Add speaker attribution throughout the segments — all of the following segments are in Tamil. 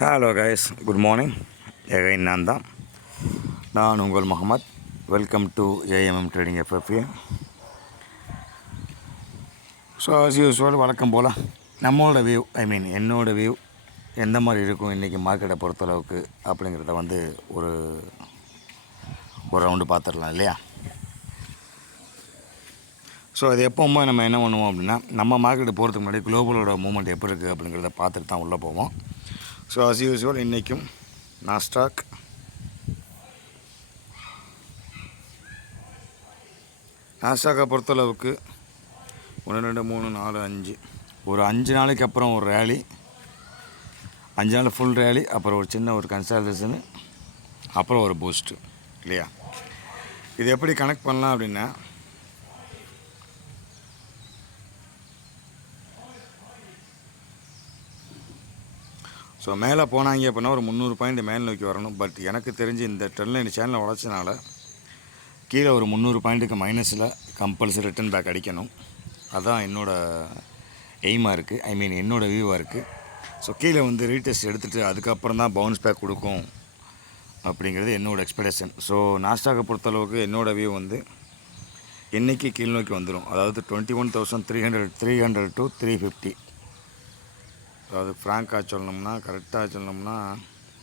Speaker 1: Hello guys good morning again நான் தான் நான் உங்கள் Mohammed. Welcome to AMM trading FFA so as usual வழக்கம் போல் நம்மளோட வியூ ஐ மீன் என்னோட வியூ எந்த மாதிரி இருக்கும் இன்றைக்கி மார்க்கெட்டை பொறுத்தளவுக்கு அப்படிங்கிறத வந்து ஒரு ஒரு ரவுண்டு பார்த்துடலாம் இல்லையா? ஸோ அது எப்போவுமே நம்ம என்ன பண்ணுவோம் அப்படின்னா நம்ம மார்க்கெட்டு போகிறதுக்கு முன்னாடி குளோபலோட மூமெண்ட் எப்படி இருக்குது அப்படிங்கிறத பார்த்துட்டு தான் உள்ளே போவோம். ஸோ அஸ் யூஸ்வல் இன்றைக்கும் நாஸ்டாக் நாஸ்டாக்கை பொறுத்தளவுக்கு ஒன்று ரெண்டு மூணு நாலு அஞ்சு. ஒரு அஞ்சு நாளைக்கு அப்புறம் ஒரு ரேலி அஞ்சு நாள் ஃபுல் ரேலி அப்புறம் ஒரு சின்ன ஒரு கன்சல்டேஷனு அப்புறம் ஒரு பூஸ்ட்டு இல்லையா? இது எப்படி கனெக்ட் பண்ணலாம் அப்படின்னா ஸோ மேலே போனாங்க அப்படின்னா ஒரு முந்நூறு பாயிண்ட் மேல் நோக்கி வரணும். பட் எனக்கு தெரிஞ்சு இந்த ட்ரெண்டில் இந்த சேனலை உடச்சனால கீழே ஒரு முந்நூறு பாயிண்ட்டுக்கு மைனஸில் கம்பல்சரி ரிட்டன் பேக் அடிக்கணும். அதுதான் என்னோடய எய்மாக இருக்குது ஐ மீன் என்னோடய வியூவாக இருக்குது ஸோ கீழே வந்து ரீடெஸ்ட் எடுத்துகிட்டு அதுக்கப்புறம் தான் பவுன்ஸ் பேக் கொடுக்கும் அப்படிங்கிறது என்னோடய எக்ஸ்பெக்டேஷன் ஸோ நாஸ்டாக்கை பொறுத்தளவுக்கு என்னோடய வியூ வந்து என்றைக்கு கீழ் நோக்கி வந்துடும் அதாவது twenty one thousand three hundred three hundred to three fifty அதாவது ஃப்ராங்காக சொல்லணும்னா கரெக்டாக சொல்லணும்னா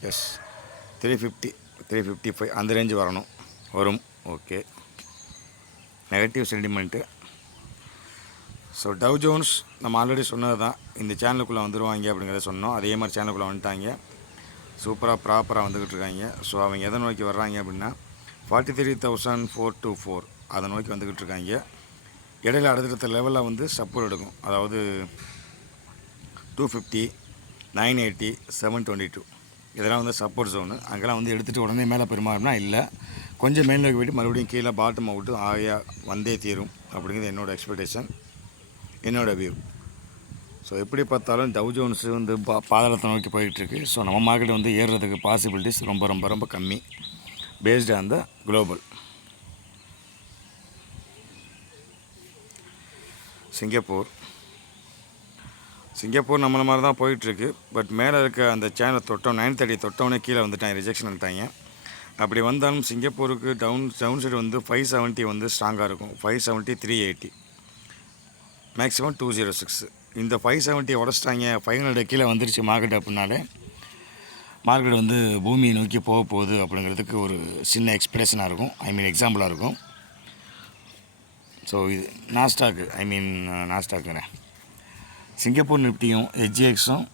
Speaker 1: yes three fifty three fifty five அந்த ரேஞ்சு வரணும். வரும். Okay negative sentiment so Dow Jones நம்ம ஆல்ரெடி சொன்னது தான். இந்த சேனலுக்குள்ளே வந்துடுவாங்க அப்படிங்கிறத சொன்னோம். அதே மாதிரி சேனலுக்குள்ளே வந்துட்டாங்க. சூப்பராக ப்ராப்பராக வந்துக்கிட்டு இருக்காங்க. ஸோ அவங்க எதை நோக்கி வர்றாங்க அப்படின்னா forty three thousand four two four அதை நோக்கி வந்துக்கிட்டு இருக்காங்க. இடையில அடுத்தடுத்த லெவலில் வந்து சப்போர்ட் எடுக்கும். அதாவது two fifty nine eighty seven twenty two இதெல்லாம் வந்து சப்போர்ட் ஜோனு அங்கெல்லாம் வந்து எடுத்துகிட்டு உடனே மேலே பெருமாறுனா இல்லை. கொஞ்சம் மேலே போய்ட்டு மறுபடியும் கீழே பாட்டம் அவுட்டு ஆயா வந்தே தீரும் அப்படிங்கிறது என்னோடய எக்ஸ்பெக்டேஷன் என்னோடய வியூ ஸோ எப்படி பார்த்தாலும் டவு ஜோன்ஸ் வந்து பா பாதாளத்தை நோக்கி போயிட்டுருக்கு. ஸோ நம்ம மார்க்கெட் வந்து ஏறுறதுக்கு பாசிபிலிட்டிஸ் ரொம்ப ரொம்ப ரொம்ப கம்மி based on the global Singapore. Singapore நம்மளை மாதிரி தான் போயிட்டுருக்கு. பட் மேலே இருக்க அந்த சேனலை தொட்டோம் நைன் தேர்ட்டி தொட்டோன்னே கீழே வந்துட்டாங்க ரிஜெக்ஷன் எடுத்தாங்க. அப்படி வந்தாலும் சிங்கப்பூருக்கு டவுன் டவுன் சைடு வந்து ஃபைவ் செவன்ட்டி வந்து ஸ்ட்ராங்காக இருக்கும். Five seventy three eighty maximum two zero six இந்த ஃபைவ் செவன்ட்டி உடச்சிட்டாங்க ஃபைவ் ஹண்ட்ரட் கீழே வந்துருச்சு மார்க்கெட் அப்படின்னாலே மார்க்கெட் வந்து பூமியை நோக்கி போக போகுது அப்படிங்கிறதுக்கு ஒரு சின்ன எக்ஸ்பிரஷனாக இருக்கும். ஐ மீன் எக்ஸாம்பிளாக இருக்கும். ஸோ இது நாஸ்டாக்கு ஐ மீன் நாஸ்டாக்குறேன் சிங்கப்பூர் நிஃப்டியும் ஹெச்ஜிஎக்ஸும்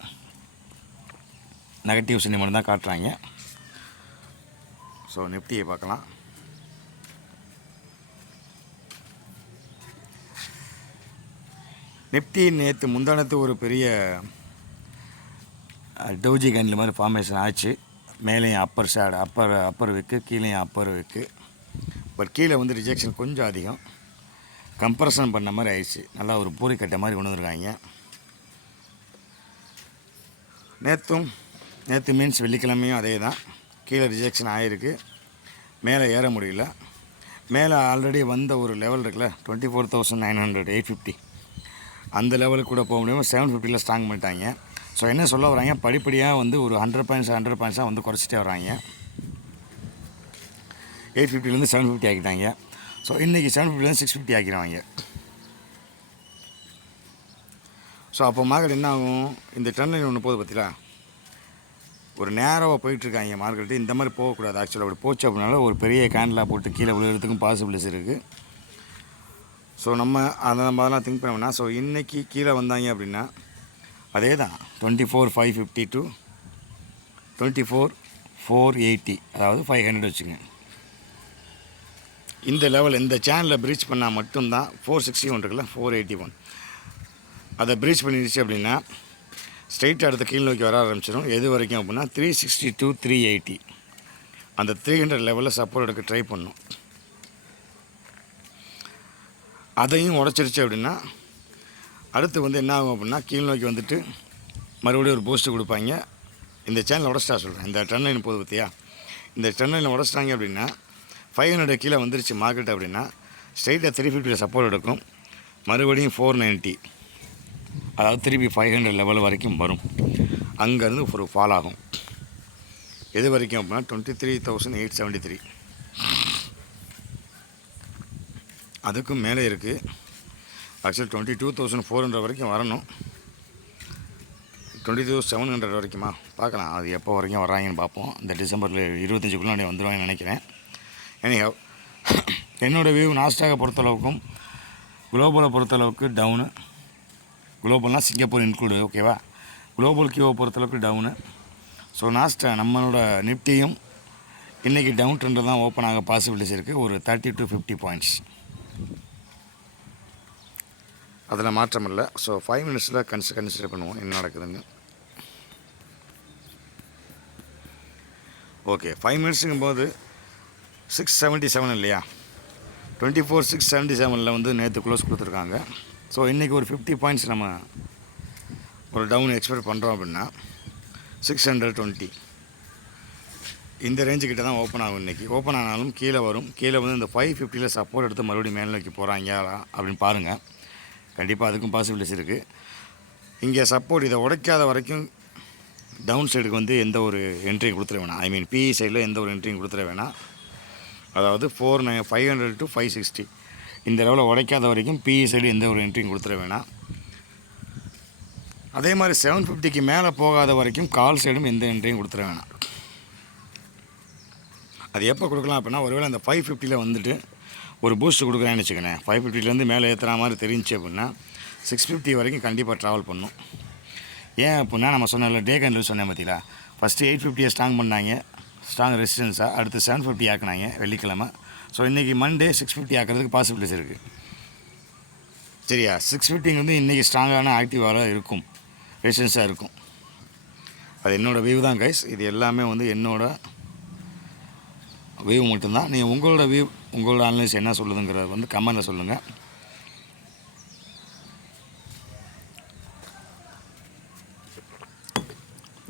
Speaker 1: நெகட்டிவ் சினிமன் தான் காட்டுறாங்க. ஸோ நிஃப்டியை பார்க்கலாம். நிஃப்டி நேற்று முந்தானத்து ஒரு பெரிய டோஜி கண்டில் மாதிரி ஃபார்மேஷன் ஆச்சு. மேலேயும் அப்பர் ஷேட் அப்பர் அப்பர் விக்கு கீழேயும் அப்பர் விக்கு பட் கீழே வந்து ரிஜெக்ஷன் கொஞ்சம் அதிகம். கம்ப்ரஷன் பண்ண மாதிரி ஆயிடுச்சு. நல்லா ஒரு பூரி கட்ட மாதிரி கொண்டு வந்துருக்காங்க. நேற்றும் நேற்று மீன்ஸ் வெள்ளிக்கிழமையும் அதே தான் கீழே ரிஜெக்ஷன் ஆகிருக்கு மேலே ஏற முடியல. மேலே ஆல்ரெடி வந்த ஒரு லெவல் இருக்குல்ல twenty four thousand nine hundred eight fifty அந்த லெவலுக்கு கூட போக முடியாமல் செவன் ஃபிஃப்டியில் ஸ்ட்ராங் பண்ணிட்டாங்க. ஸோ என்ன சொல்ல வராங்க? படிப்படியாக வந்து ஒரு ஹண்ட்ரட் பாயிண்ட்ஸ் ஹண்ட்ரட் பாயிண்ட்ஸாக வந்து குறைச்சிட்டே வராங்க. எயிட் ஃபிஃப்டிலேருந்து செவன் ஃபிஃப்டி ஆக்கிட்டாங்க. ஸோ இன்றைக்கி செவன் ஃபிஃப்டிலேருந்து சிக்ஸ் ஃபிஃப்டி ஆக்கிடுவாங்க. ஸோ அப்போ மார்க்கெட் என்ன ஆகும் இந்த ட்ரெண்ட் ஒன்று போகுது பார்த்தீங்களா ஒரு நேராக போயிட்டுருக்காங்க மார்க்கெட்டு இந்த மாதிரி போகக்கூடாது. ஆக்சுவலாக அப்படி போச்சு அப்படின்னால ஒரு பெரிய கேண்டிலாக போட்டு கீழே விழுகிறதுக்கும் பாசிபிலிட்டிஸ் இருக்குது ஸோ நம்ம அதை நம்ம அதெல்லாம் திங்க் பண்ணோம்னா ஸோ இன்றைக்கி கீழே வந்தாங்க அப்படின்னா அதே தான் twenty four five fifty two twenty four four eighty அதாவது ஃபைவ் ஹண்ட்ரட் வச்சுங்க. இந்த லெவல் இந்த சேனலில் ப்ரீச் பண்ணால் மட்டும்தான் ஃபோர் சிக்ஸ்டி ஒன் இருக்குல்ல? ஃபோர் எயிட்டி ஒன் அதை ப்ரீச் பண்ணிடுச்சு அப்படின்னா ஸ்ட்ரைட் அடுத்த கீழ் நோக்கி வர ஆரம்பிச்சிடும். எது வரைக்கும் அப்படின்னா three sixty two three eighty அந்த த்ரீ ஹண்ட்ரட் லெவலில் சப்போர்ட் எடுக்க ட்ரை பண்ணும். அதையும் உடச்சிருச்சு அப்படின்னா அடுத்து வந்து என்ன ஆகும் அப்படின்னா கீழ் நோக்கி வந்துட்டு மறுபடியும் ஒரு பூஸ்ட்டு கொடுப்பாங்க. இந்த சேனல் உடச்சிட்டா சொல்கிறேன் இந்த ட்ரெண்ட் லைன் போகுது பார்த்தியா? இந்த ட்ரெண்ட் லைனில் உடச்சிட்டாங்க அப்படின்னா ஃபைவ் ஹண்ட்ரட் கீழே வந்துருச்சு மார்க்கெட் அப்படின்னா ஸ்ட்ரைட்டாக த்ரீ ஃபிஃப்டியில் சப்போர்ட் எடுக்கும். மறுபடியும் ஃபோர் நைன்ட்டி அதாவது திருப்பி ஃபைவ் ஹண்ட்ரட் லெவல் வரைக்கும் வரும். அங்கேருந்து ஒரு ஃபால் ஆகும். எது வரைக்கும் அப்படின்னா twenty three thousand eight seventy three அதுக்கும் மேலே இருக்குது actually twenty two thousand four hundred வரைக்கும் வரணும். டுவெண்ட்டி டூ செவன் ஹண்ட்ரட் வரைக்குமா? பார்க்கலாம். அது எப்போ வரைக்கும் வராங்கன்னு பார்ப்போம். இந்த டிசம்பரில் இருபத்தஞ்சுக்குள்ளே வந்துடுவாங்கன்னு நினைக்கிறேன். எனிஹவ் என்னோடய வியூ நாஸ்டாக பொறுத்தளவுக்கும் குளோபலை பொறுத்தளவுக்கு டவுனு குளோபல்னால் சிங்கப்பூர் இன்க்ளூடு ஓகேவா குளோபல் கியூவை பொறுத்தளவுக்கு டவுனு ஸோ நாஸ்டா நம்மளோட நிஃப்டியும் இன்றைக்கி டவுன் ட்ரெண்டில் தான் ஓப்பன் ஆக பாசிபிலிட்டிஸ் இருக்குது ஒரு தேர்ட்டி டு ஃபிஃப்டி பாயிண்ட்ஸ் அதில் மாற்றம் இல்லை. ஸோ ஃபைவ் மினிட்ஸில் கன்சி கன்சிடர் பண்ணுவோம். என்ன நடக்குதுன்னு. ஓகே ஃபைவ் மினிட்ஸுங்கும் போது சிக்ஸ் செவன்ட்டி செவன் இல்லையா? டுவெண்ட்டி ஃபோர் சிக்ஸ் செவன்ட்டி செவனில் வந்து நேற்று க்ளோஸ் கொடுத்துருக்காங்க. ஸோ இன்றைக்கி ஒரு ஃபிஃப்டி பாயிண்ட்ஸ் நம்ம ஒரு டவுன் எக்ஸ்பெக்ட் பண்ணுறோம் அப்படின்னா சிக்ஸ் ஹண்ட்ரட் டுவெண்ட்டி இந்த ரேஞ்சுக்கிட்ட தான் ஓப்பன் ஆகும் இன்றைக்கி ஓப்பன் ஆனாலும் கீழே வரும். கீழே வந்து இந்த ஃபைவ் ஃபிஃப்டியில் சப்போர்ட் எடுத்து மறுபடியும் மேல் நோக்கி போகிறாங்க அப்படின்னு பாருங்கள் கண்டிப்பாக அதுக்கும் பாசிபிலிட்டிஸ் இருக்குது இங்கே சப்போர்ட் இதை உடைக்காத வரைக்கும் டவுன் சைடுக்கு வந்து எந்த ஒரு என்ட்ரியும் கொடுத்துட வேணாம். ஐ மீன் பிஇ சைடில் எந்த ஒரு என்ட்ரியும் கொடுத்துட வேணாம். அதாவது four nine five hundred to five sixty இந்த லெவலில் உடைக்காத வரைக்கும் பிஇ சைடு எந்த ஒரு என்ட்ரியும் கொடுத்துட வேணாம். அதே மாதிரி செவன் ஃபிஃப்டிக்கு மேலே போகாத வரைக்கும் கால் சைடும் எந்த என்ட்ரியும் கொடுத்துட வேணாம். அது எப்போ கொடுக்கலாம் அப்படின்னா ஒருவேளை அந்த ஃபைவ் ஃபிஃப்டியில் வந்துட்டு ஒரு பூஸ்ட் கொடுக்குறேன்னு வச்சுக்கோங்க. ஃபைவ் ஃபிஃப்டிலேருந்து மேலே ஏற்றுற மாதிரி தெரிஞ்சு அப்படின்னா சிக்ஸ் ஃபிஃப்டி வரைக்கும் கண்டிப்பாக ட்ராவல் பண்ணும். ஏன் அப்படின்னா நம்ம சொன்னல டே கண்டில் சொன்னேன் பார்த்தீங்களா ஃபஸ்ட்டு எயிட் ஃபிஃப்டியை ஸ்ட்ராங் பண்ணாங்க. ஸ்ட்ராங் ரெசிஸ்டன்ஸாக அடுத்து செவன் ஃபிஃப்டி ஆக்குனாங்க வெள்ளிக்கிழமை. ஸோ இன்றைக்கி மண்டே சிக்ஸ் ஃபிஃப்டி ஆக்கிறதுக்கு பாசிபிலிட்டிஸ் இருக்குது சரியா? சிக்ஸ் ஃபிஃப்டிங்க வந்து இன்றைக்கி ஸ்ட்ராங்கான ஆக்டிவாக இருக்கும். ரெசிஸ்டன்ஸாக இருக்கும். அது என்னோடய வியூ தான் கைஸ் இது எல்லாமே வந்து என்னோடய வியூ மட்டும்தான். நீங்கள் உங்களோட வியூ உங்களோட அனலைஸ் என்ன சொல்லுதுங்கிறத வந்து கமெண்டில் சொல்லுங்கள்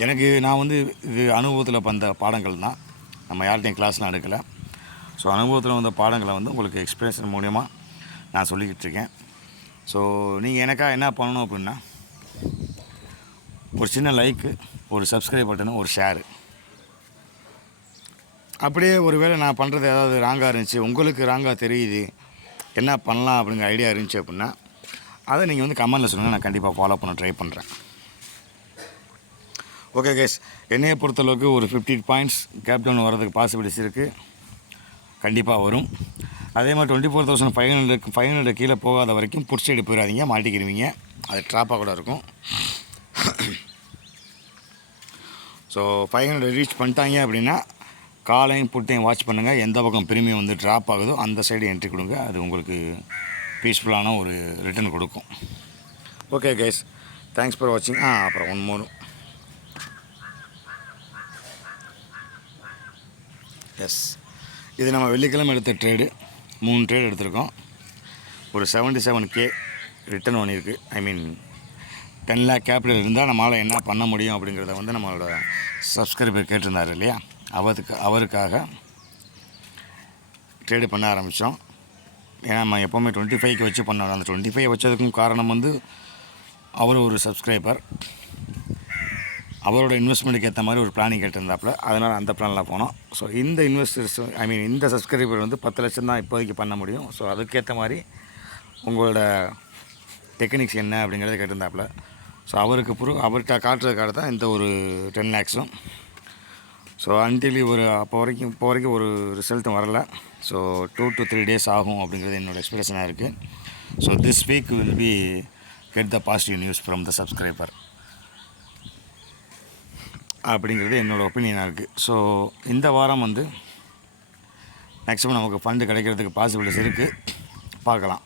Speaker 1: எனக்கு நான் வந்து இது அனுபவத்தில் வந்த பாடங்கள் தான் நம்ம யார்கிட்டையும் கிளாஸ்லாம் எடுக்கலை. ஸோ அனுபவத்தில் வந்த பாடங்களை வந்து உங்களுக்கு எக்ஸ்பிரஷன் மூலிமா நான் சொல்லிக்கிட்டு இருக்கேன் ஸோ நீங்கள் எனக்காக என்ன பண்ணணும் அப்படின்னா ஒரு சின்ன லைக்கு ஒரு சப்ஸ்கிரைப் பட்டனு ஒரு ஷேரு அப்படியே ஒருவேளை நான் பண்ணுறது ஏதாவது ராங்காக இருந்துச்சு உங்களுக்கு ராங்காக தெரியுது என்ன பண்ணலாம் அப்படிங்கிற ஐடியா இருந்துச்சு அப்படின்னா அதை நீங்கள் வந்து கமெண்டில் சொல்லுங்கள் நான் கண்டிப்பாக ஃபாலோ பண்ண ட்ரை பண்ணுறேன் ஓகே கேஸ் என்னையை பொறுத்தளவுக்கு ஒரு ஃபிஃப்டி பாயிண்ட்ஸ் கேப்டவுன் வர்றதுக்கு வரதுக்கு பாசிபிலிட்டிஸ் இருக்குது கண்டிப்பாக வரும். அதே மாதிரி twenty four thousand five hundred five hundred கீழே போகாத வரைக்கும் பிடிச்சி சைடு போயிடாதீங்க. மாட்டிக்கிடுவீங்க அது ட்ராப்பாக கூட இருக்கும். ஸோ ஃபைவ் ஹண்ட்ரட் ரீச் பண்ணிட்டாங்க அப்படின்னா காலையும் புட்டையும் வாட்ச் பண்ணுங்கள் எந்த பக்கம் பிரீமியம் வந்து ட்ராப் ஆகுதோ அந்த சைடு என்ட்ரி கொடுங்க. அது உங்களுக்கு பீஸ்ஃபுல்லான ஒரு ரிட்டர்ன் கொடுக்கும். ஓகே கைஸ் தேங்க்ஸ் ஃபார் வாட்சிங் ஆ அப்புறம் ஒன் மோரும் எஸ் இது நம்ம வெள்ளிக்கிழமை எடுத்த ட்ரேடு மூணு ட்ரேட் எடுத்திருக்கோம். ஒரு செவன்ட்டி செவன் கே ரிட்டர்ன் பண்ணியிருக்கு. I mean ten lakh capital இருந்தால் நம்மளால் என்ன பண்ண முடியும் அப்படிங்கிறத வந்து நம்மளோட சப்ஸ்கிரைபர் கேட்டிருந்தார் இல்லையா? அவருக்கு அவருக்காக ட்ரேடு பண்ண ஆரம்பித்தோம் ஏன்னா நம்ம எப்போவுமே டுவெண்ட்டி ஃபைவ்க்கு வச்சு பண்ணோம். அந்த டுவெண்ட்டி ஃபைவ் வச்சதுக்கும் காரணம் வந்து அவர் ஒரு சப்ஸ்கிரைபர் அவரோட இன்வெஸ்ட்மெண்ட்டுக்கு ஏற்ற மாதிரி ஒரு பிளானிங் கேட்டிருந்தாப்புல அதனால் அந்த பிளானில் போனோம். ஸோ இந்த இன்வெஸ்டர்ஸ் ஐ மீன் இந்த சப்ஸ்கிரைபர் வந்து பத்து லட்சம் தான் இப்போதைக்கு பண்ண முடியும். ஸோ அதுக்கேற்ற மாதிரி உங்களோட டெக்னிக்ஸ் என்ன அப்படிங்கிறத கேட்டிருந்தாப்புல. ஸோ அவருக்கு ப்ரூவ் அவர்கிட்ட காட்டுறதுக்காக தான் இந்த ஒரு டென் லேக்ஸும் ஸோ அன்டில் ஒரு அப்போ வரைக்கும் இப்போ வரைக்கும் ஒரு ரிசல்ட்டும் வரல. So two to three days ஆகும் அப்படிங்கிறது என்னோடய எக்ஸ்பிரஷனாக இருக்குது so this week will be get the positive news from the subscriber அப்படிங்கிறது என்னோடய ஒப்பீனியனாக இருக்குது ஸோ இந்த வாரம் வந்து மேக்ஸிமம் நமக்கு ஃபண்டு கிடைக்கிறதுக்கு பாசிபிலிட்டிஸ் இருக்குது பார்க்கலாம்.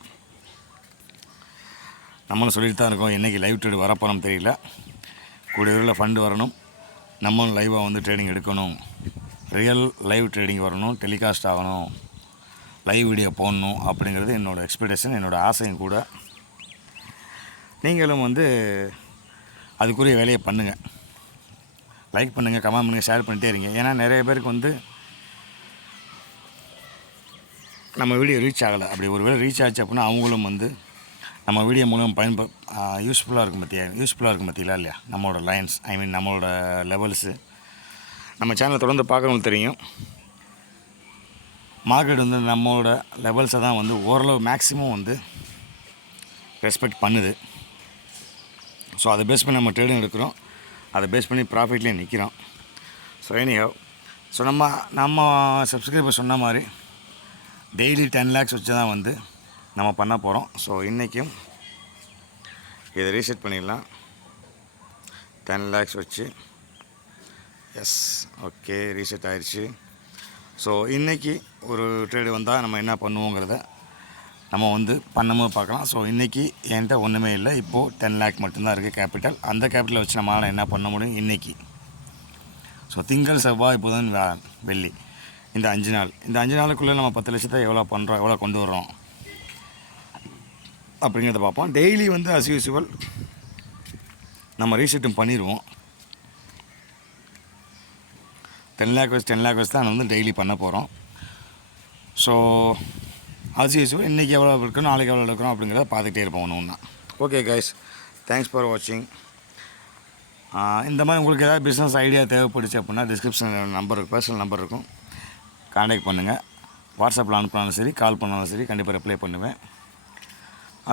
Speaker 1: நம்மளும் சொல்லிட்டு தான் இருக்கோம் என்றைக்கு லைவ் ட்ரேடு வரப்போனோம் தெரியல. கூடிய ஃபண்டு வரணும். நம்மளும் லைவாக வந்து ட்ரேடிங் எடுக்கணும். ரியல் லைவ் ட்ரேடிங் வரணும் டெலிகாஸ்ட் ஆகணும். லைவ் வீடியோ போடணும் அப்படிங்கிறது என்னோடய எக்ஸ்பெக்டேஷன் என்னோடய ஆசையும் கூட. நீங்களும் வந்து அதுக்குரிய வேலையை பண்ணுங்கள் லைக் பண்ணுங்கள் கமெண்ட் பண்ணுங்கள் ஷேர் பண்ணிட்டே இருங்க. ஏன்னா நிறைய பேருக்கு வந்து நம்ம வீடியோ ரீச் ஆகலை. அப்படி ஒரு வேளை ரீச் ஆச்சு அப்படின்னா அவங்களும் வந்து நம்ம வீடியோ மூலம் பயன்ப யூஸ்ஃபுல்லாக இருக்கும் பற்றியா யூஸ்ஃபுல்லாக இருக்கும் பற்றியா இல்லையா? நம்மளோட லைன்ஸ் ஐ மீன் நம்மளோட லெவல்ஸு நம்ம சேனலை தொடர்ந்து பார்க்குறவங்களுக்கு தெரியும். மார்க்கெட் வந்து நம்மளோட லெவல்ஸை தான் வந்து ஓரளவு மேக்ஸிமம் வந்து ரெஸ்பெக்ட் பண்ணுது. ஸோ அதை பேஸ் பண்ணி நம்ம ட்ரேடிங் எடுக்கிறோம். அதை பேஸ் பண்ணி ப்ராஃபிட்லேயே நிற்கிறோம் ஸோ எனிஹவ் ஸோ நம்ம நம்ம சப்ஸ்கிரைபர் சொன்ன மாதிரி டெய்லி டென் லேக்ஸ் வச்சு தான் வந்து நம்ம பண்ண போகிறோம் ஸோ இன்றைக்கும் இதை ரீசெட் பண்ணிடலாம். டென் லேக்ஸ் வச்சு. எஸ் ஓகே ரீசெட் ஆயிடுச்சு ஸோ இன்றைக்கி ஒரு ட்ரேடு வந்தால் நம்ம என்ன பண்ணுவோங்கிறத நம்ம வந்து பண்ணும்போது பார்க்கலாம். ஸோ இன்றைக்கி என்கிட்ட ஒன்றுமே இல்லை. இப்போது டென் லேக் மட்டும்தான் இருக்குது கேபிட்டல் அந்த கேபிட்டலை வச்சு நம்மளால் என்ன பண்ண முடியும்? இன்றைக்கி ஸோ திங்கள் செவ்வாய் புதன் வெள்ளி. இந்த அஞ்சு நாள். இந்த அஞ்சு நாளுக்குள்ளே நம்ம பத்து லட்சத்தை எவ்வளோ பண்ணுறோம் எவ்வளோ கொண்டு வர்றோம்? அப்படிங்கிறத பார்ப்போம். டெய்லி வந்து அஸ் யூஸ்வல் நம்ம ரீசெட்டும் பண்ணிடுவோம். டென் லேக் வச்சு டென் லேக் வச்சு தான் வந்து டெய்லி பண்ண போகிறோம் ஸோ அஸ் யூஸ்வல் இன்றைக்கி எவ்வளோ இருக்கணும் நாளைக்கு எவ்வளோ இருக்கிறோம் அப்படிங்கிறத பார்த்துக்கிட்டே இருப்போம் ஒன்று ஒன்றா ஓகே கைஸ் தேங்க்ஸ் ஃபார் வாட்சிங் இந்த மாதிரி உங்களுக்கு ஏதாவது பிஸ்னஸ் ஐடியா தேவைப்படுச்சு அப்படின்னா டிஸ்கிரிப்ஷனில் நம்பர் இருக்கும் பர்சனல் நம்பர் இருக்கும். காண்டாக்ட் பண்ணுங்கள் வாட்ஸ்அப்பில் அனுப்பினாலும் சரி கால் பண்ணாலும் சரி கண்டிப்பாக ரிப்ளை பண்ணுவேன்.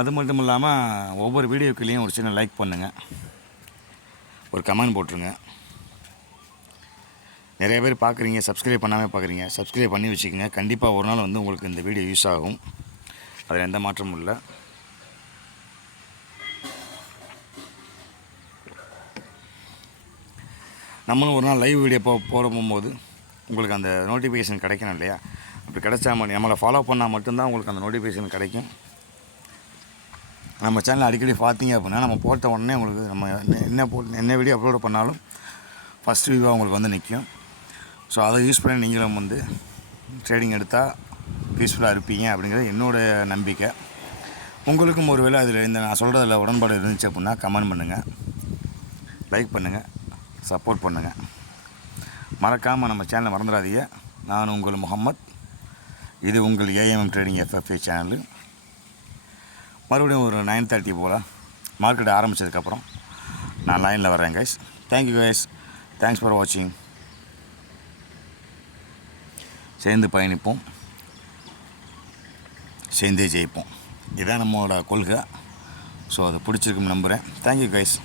Speaker 1: அது மட்டும் இல்லாமல் ஒவ்வொரு வீடியோக்குள்ளேயும் ஒரு சின்ன லைக் பண்ணுங்கள் ஒரு கமெண்ட் போட்டுருங்க. நிறைய பேர் பார்க்குறீங்க சப்ஸ்கிரைப் பண்ணாமல் பார்க்குறீங்க சப்ஸ்கிரைப் பண்ணி வச்சுக்கோங்க. கண்டிப்பாக ஒரு நாள் வந்து உங்களுக்கு இந்த வீடியோ யூஸ் ஆகும். அதில் எந்த மாற்றமும் இல்லை. நம்மளும் ஒரு நாள் லைவ் வீடியோ போ போட போகும்போது உங்களுக்கு அந்த நோட்டிஃபிகேஷன் கிடைக்கணும் இல்லையா? அப்படி கிடைச்சா மட்டும் நம்மளை ஃபாலோ பண்ணால் மட்டும்தான் உங்களுக்கு அந்த நோட்டிஃபிகேஷன் கிடைக்கும். நம்ம சேனல் அடிக்கடி பார்த்தீங்க அப்படின்னா நம்ம போட்ட உடனே உங்களுக்கு நம்ம என்ன- என்ன போட் என்ன வீடியோ அப்லோட் பண்ணாலும் ஃபஸ்ட் வியூவாக உங்களுக்கு வந்து நிற்கும் ஸோ அதை யூஸ் பண்ணி நீங்களும் வந்து ட்ரேடிங் எடுத்தால் பீஸ்ஃபுல்லாக இருப்பீங்க அப்படிங்கிறது என்னோடய நம்பிக்கை. உங்களுக்கும் ஒரு வேளை அதில் இந்த நான் சொல்கிறதில் உடன்பாடு இருந்துச்சு அப்படின்னா கமெண்ட் பண்ணுங்கள் லைக் பண்ணுங்கள் சப்போர்ட் பண்ணுங்கள் மறக்காமல் நம்ம சேனலை மறந்துடாதீங்க. நான் உங்கள் முகமத் இது உங்கள் ஏஎம்எம் ட்ரேடிங் எஃப்எஃப்ஏ சேனலு மறுபடியும் ஒரு நைன் தேர்ட்டி போல் மார்க்கெட் ஆரம்பித்ததுக்கப்புறம் நான் லைனில் வரேன் guys thank you guys thanks for வாட்சிங் சேர்ந்து பயணிப்போம். சேர்ந்தே ஜெயிப்போம். இதுதான் நம்மளோட கொள்கை. ஸோ அது பிடிச்சிருக்குன்னு நம்புகிறேன் தேங்க்யூ கைஸ்